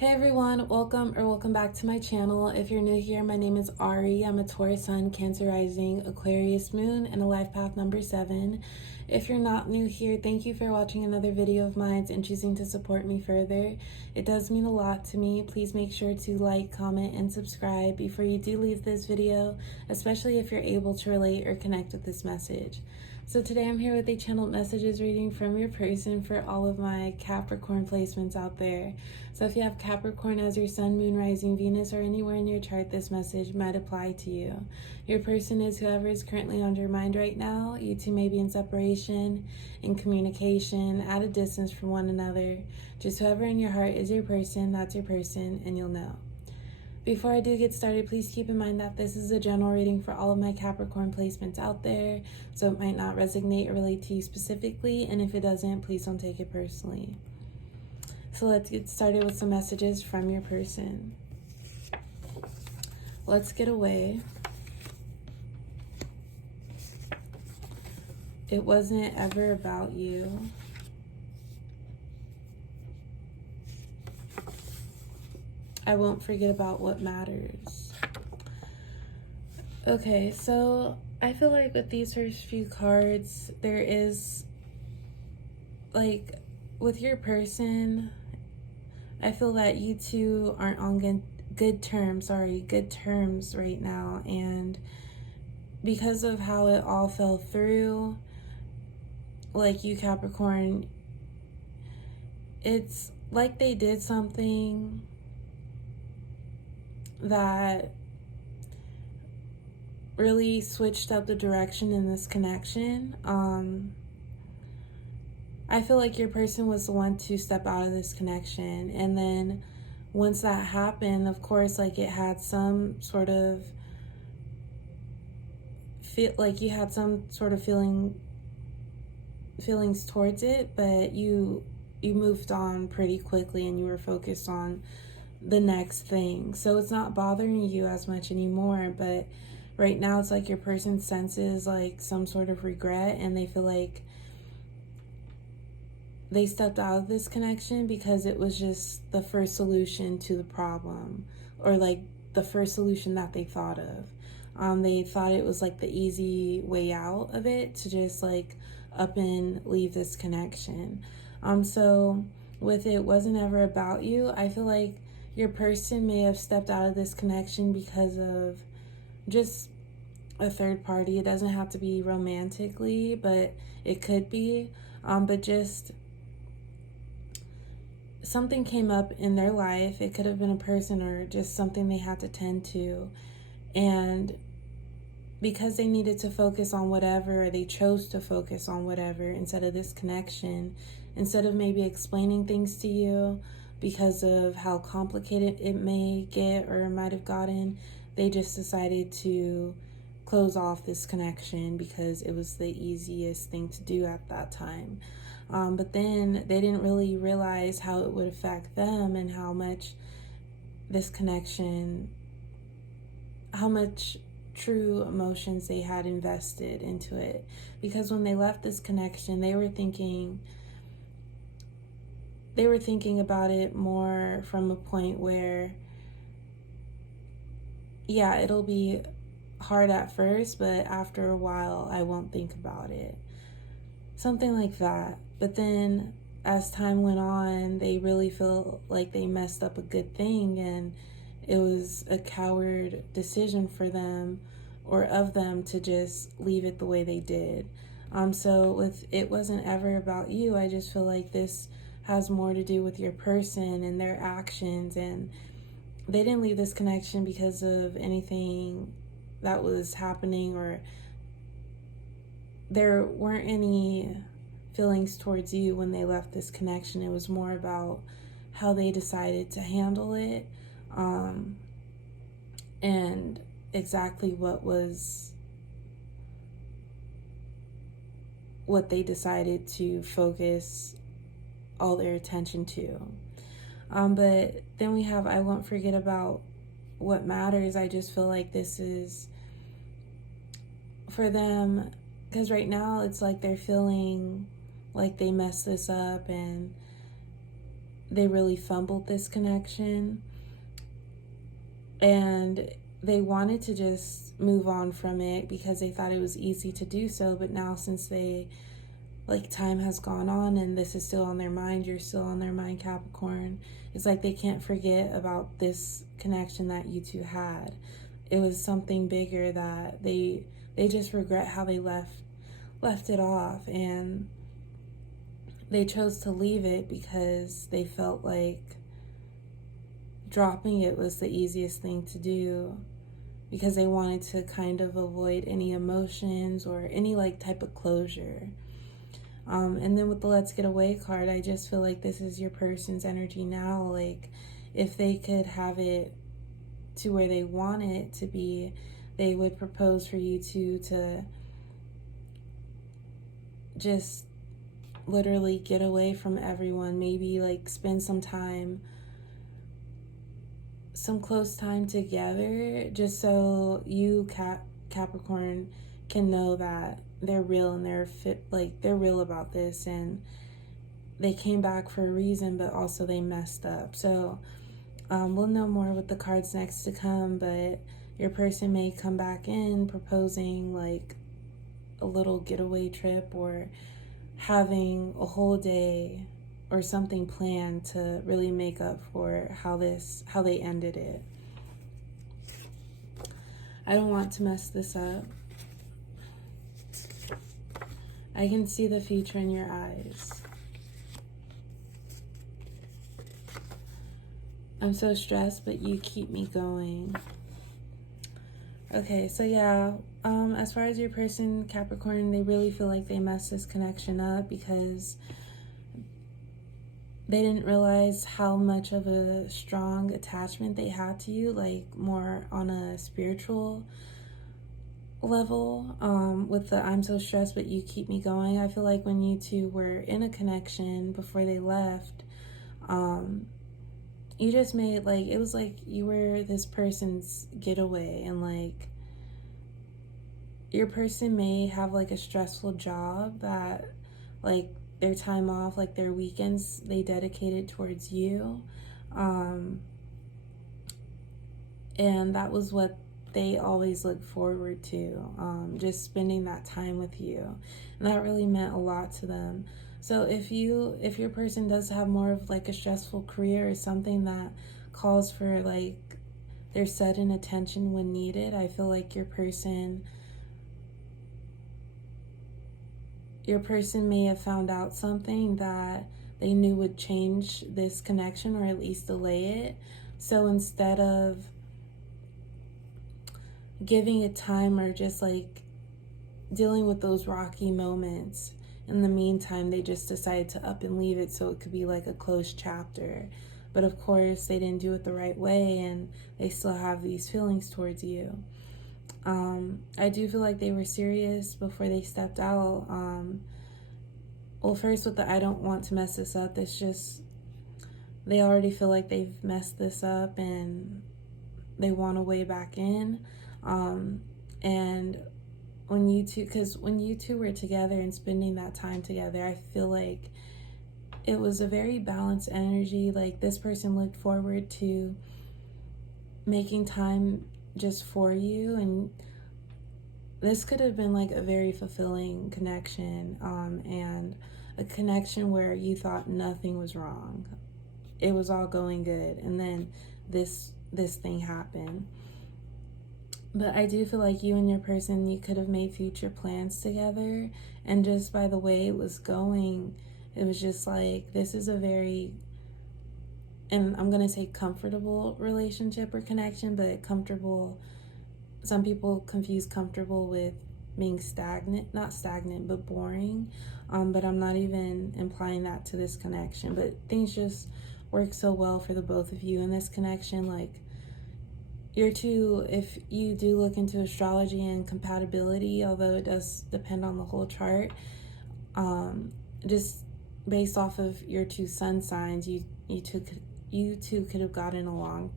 Hey everyone, welcome back to my channel. If you're new here, my name is Ari. I'm a Taurus Sun, Cancer Rising, Aquarius Moon, and a life path number 7. If you're not new here, thank you for watching another video of mine and choosing to support me further. It does mean a lot to me. Please make sure to like, comment, and subscribe before you do leave this video, especially if you're able to relate or connect with this message. So today I'm here with a channeled messages reading from your person for all of my Capricorn placements out there. So if you have Capricorn as your sun, moon, rising, Venus, or anywhere in your chart, this message might apply to you. Your person is whoever is currently on your mind right now. You two may be in separation, in communication, at a distance from one another. Just whoever in your heart is your person, that's your person, and you'll know. Before I do get started, please keep in mind that this is a general reading for all of my Capricorn placements out there, so it might not resonate or relate to you specifically, and if it doesn't, please don't take it personally. So let's get started with some messages from your person. Let's get away. It wasn't ever about you. I won't forget about what matters. Okay, so I feel like with these first few cards, there is, like, with your person, I feel that you two aren't on good terms right now. And because of how it all fell through, like you Capricorn, it's like they did something that really switched up the direction in this connection. I feel like your person was the one to step out of this connection, and then once that happened, of course, like it had some sort of you had some sort of feelings towards it, but you moved on pretty quickly and you were focused on the next thing. So it's not bothering you as much anymore, but right now it's like your person senses like some sort of regret, and they feel like they stepped out of this connection because it was just the first solution to the problem, or like the first solution that they thought of. They thought it was like the easy way out of it to just like up and leave this connection. So with it wasn't ever about you, I feel like your person may have stepped out of this connection because of just a third party. It doesn't have to be romantically, but it could be. But just something came up in their life. It could have been a person or just something they had to tend to. And because they needed to focus on whatever, or they chose to focus on whatever instead of this connection, instead of maybe explaining things to you because of how complicated it may get or might have gotten, they just decided to close off this connection because it was the easiest thing to do at that time. But then they didn't really realize how it would affect them and how much this connection, how much true emotions they had invested into it. Because when they left this connection, they were thinking about it more from a point where, yeah, it'll be hard at first, but after a while I won't think about it. Something like that. But then as time went on, they really feel like they messed up a good thing, and it was a coward decision for them, or of them, to just leave it the way they did. So with it wasn't ever about you, I just feel like this has more to do with your person and their actions, and they didn't leave this connection because of anything that was happening, or there weren't any feelings towards you when they left this connection. It was more about how they decided to handle it, and exactly what they decided to focus all their attention to. But then we have I won't forget about what matters. I just feel like this is for them, because right now it's like they're feeling like they messed this up, and they really fumbled this connection, and they wanted to just move on from it because they thought it was easy to do so. But now, since time has gone on and this is still on their mind, you're still on their mind, Capricorn, it's like they can't forget about this connection that you two had. It was something bigger that they just regret how they left it off, and they chose to leave it because they felt like dropping it was the easiest thing to do, because they wanted to kind of avoid any emotions or any type of closure. And then with the Let's Get Away card, I just feel like this is your person's energy now. Like, if they could have it to where they want it to be, they would propose for you two to just literally get away from everyone. Maybe spend some close time together, just so you, Capricorn, can know that they're real and they're real about this, and they came back for a reason, but also they messed up. So we'll know more with the cards next to come, but your person may come back in proposing a little getaway trip, or having a whole day or something planned to really make up for how they ended it. I don't want to mess this up. I can see the future in your eyes. I'm so stressed, but you keep me going. Okay, so yeah, as far as your person, Capricorn, they really feel like they messed this connection up because they didn't realize how much of a strong attachment they had to you, more on a spiritual level. With the I'm so stressed, but you keep me going, I feel like when you two were in a connection before they left, you just made it was like you were this person's getaway, and your person may have a stressful job that their time off, their weekends, they dedicated towards you, and that was what they always look forward to, just spending that time with you, and that really meant a lot to them. So if your person does have more of a stressful career, or something that calls for their sudden attention when needed, I feel like your person may have found out something that they knew would change this connection, or at least delay it. So instead of giving it time, or just dealing with those rocky moments, in the meantime, they just decided to up and leave it so it could be a closed chapter. But of course, they didn't do it the right way, and they still have these feelings towards you. I do feel like they were serious before they stepped out. Well, first with the I don't want to mess this up, it's just they already feel like they've messed this up and they want a way back in. And when you two were together and spending that time together, I feel like it was a very balanced energy. This person looked forward to making time just for you, and this could have been a very fulfilling connection, and a connection where you thought nothing was wrong. It was all going good, and then this thing happened. But I do feel like you and your person, you could have made future plans together, and just by the way it was going, it was just this is a very, and I'm going to say comfortable relationship or connection, but comfortable, some people confuse comfortable with being stagnant, not stagnant, but boring. But I'm not even implying that to this connection, but things just work so well for the both of you in this connection. You're two, if you do look into astrology and compatibility, although it does depend on the whole chart, just based off of your two sun signs, you two could have gotten along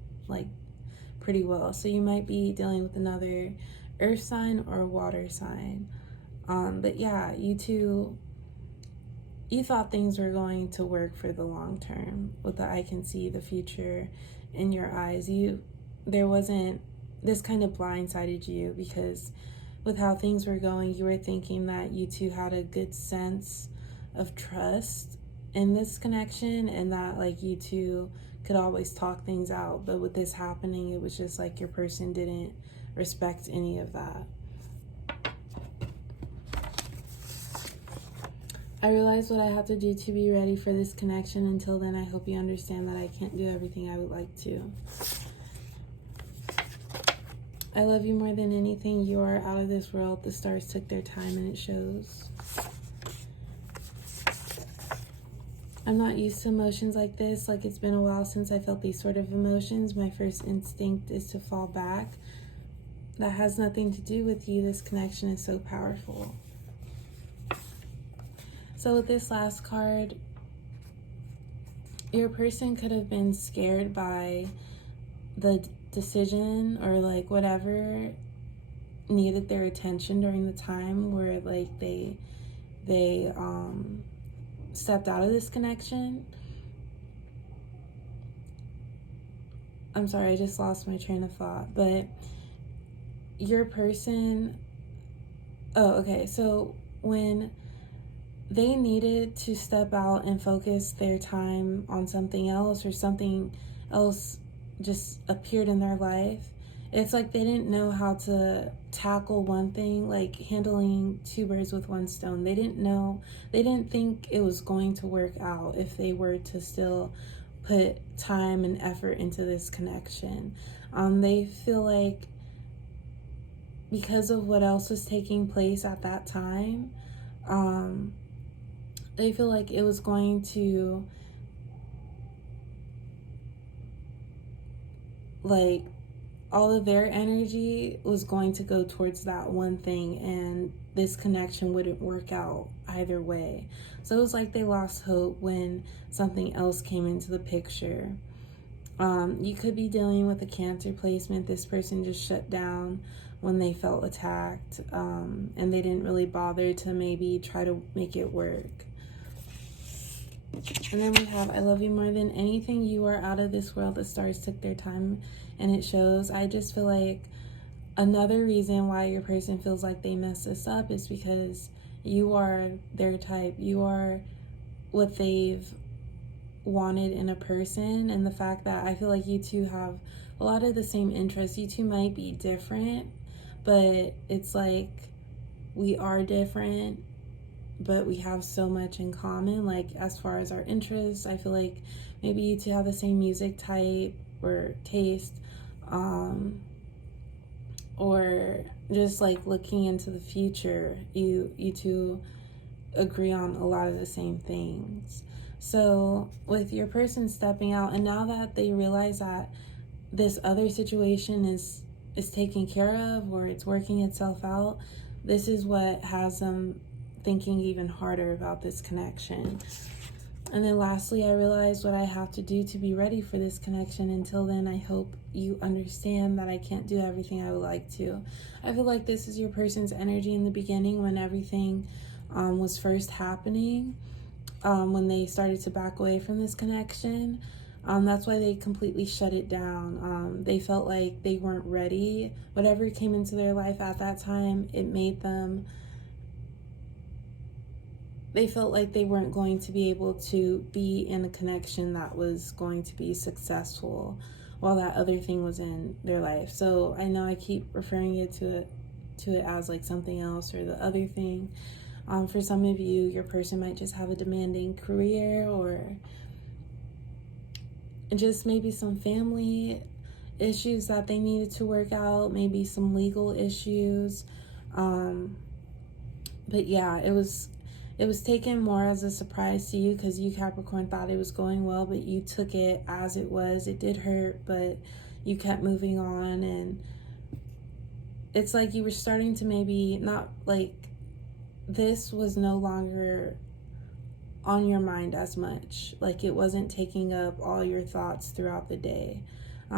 pretty well. So you might be dealing with another earth sign or water sign. But yeah, you you thought things were going to work for the long term. With the I can see the future in your eyes. There wasn't, this kind of blindsided you, because with how things were going, you were thinking that you two had a good sense of trust in this connection, and that like you two could always talk things out. But with this happening, it was just like your person didn't respect any of that. I realized what I have to do to be ready for this connection. Until then, I hope you understand that I can't do everything I would like to. I love you more than anything. You are out of this world. The stars took their time and it shows. I'm not used to emotions like this. Like, it's been a while since I felt these sort of emotions. My first instinct is to fall back. That has nothing to do with you. This connection is so powerful. So with this last card, your person could have been scared by the decision or like whatever needed their attention during the time where like they stepped out of this connection. I'm sorry, I just lost my train of thought. But your person, so when they needed to step out and focus their time on something else, or something else just appeared in their life, it's like they didn't know how to tackle one thing, like handling two birds with one stone. They didn't think it was going to work out if they were to still put time and effort into this connection. They feel like because of what else was taking place at that time, they feel like it was going to, like, all of their energy was going to go towards that one thing, and this connection wouldn't work out either way. So it was like they lost hope when something else came into the picture. You could be dealing with a Cancer placement. This person just shut down when they felt attacked, and they didn't really bother to maybe try to make it work. And then we have, I love you more than anything. You are out of this world. The stars took their time and it shows. I just feel like another reason why your person feels like they messed this up is because you are their type. You are what they've wanted in a person. And the fact that I feel like you two have a lot of the same interests. You two might be different, but it's like we are different, but we have so much in common. Like, as far as our interests, I feel like maybe you two have the same music type or taste, or just like looking into the future, you two agree on a lot of the same things. So with your person stepping out, and now that they realize that this other situation is taken care of, or it's working itself out, this is what has them thinking even harder about this connection. And then lastly, I realized what I have to do to be ready for this connection. Until then, I hope you understand that I can't do everything I would like to. I feel like this is your person's energy in the beginning, when everything was first happening, when they started to back away from this connection. That's why they completely shut it down. They felt like they weren't ready. Whatever came into their life at that time, it made them, they felt like they weren't going to be able to be in a connection that was going to be successful while that other thing was in their life. So I know I keep referring to it as like something else or the other thing. For some of you, your person might just have a demanding career, or just maybe some family issues that they needed to work out, maybe some legal issues. But yeah, it was taken more as a surprise to you, because you, Capricorn, thought it was going well, but you took it as it was. It did hurt, but you kept moving on. And it's like you were starting to maybe not, like, this was no longer on your mind as much. Like, it wasn't taking up all your thoughts throughout the day.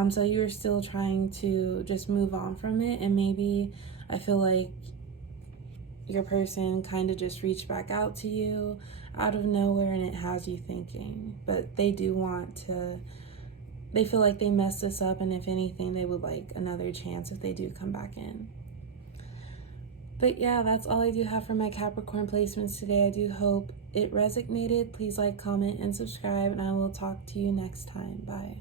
So you're still trying to just move on from it. And maybe I feel like your person kind of just reached back out to you out of nowhere, and it has you thinking. But they do want to, they feel like they messed this up, and if anything, they would like another chance if they do come back in. But yeah, that's all I do have for my Capricorn placements today. I do hope it resonated. Please like, comment, and subscribe, and I will talk to you next time. Bye.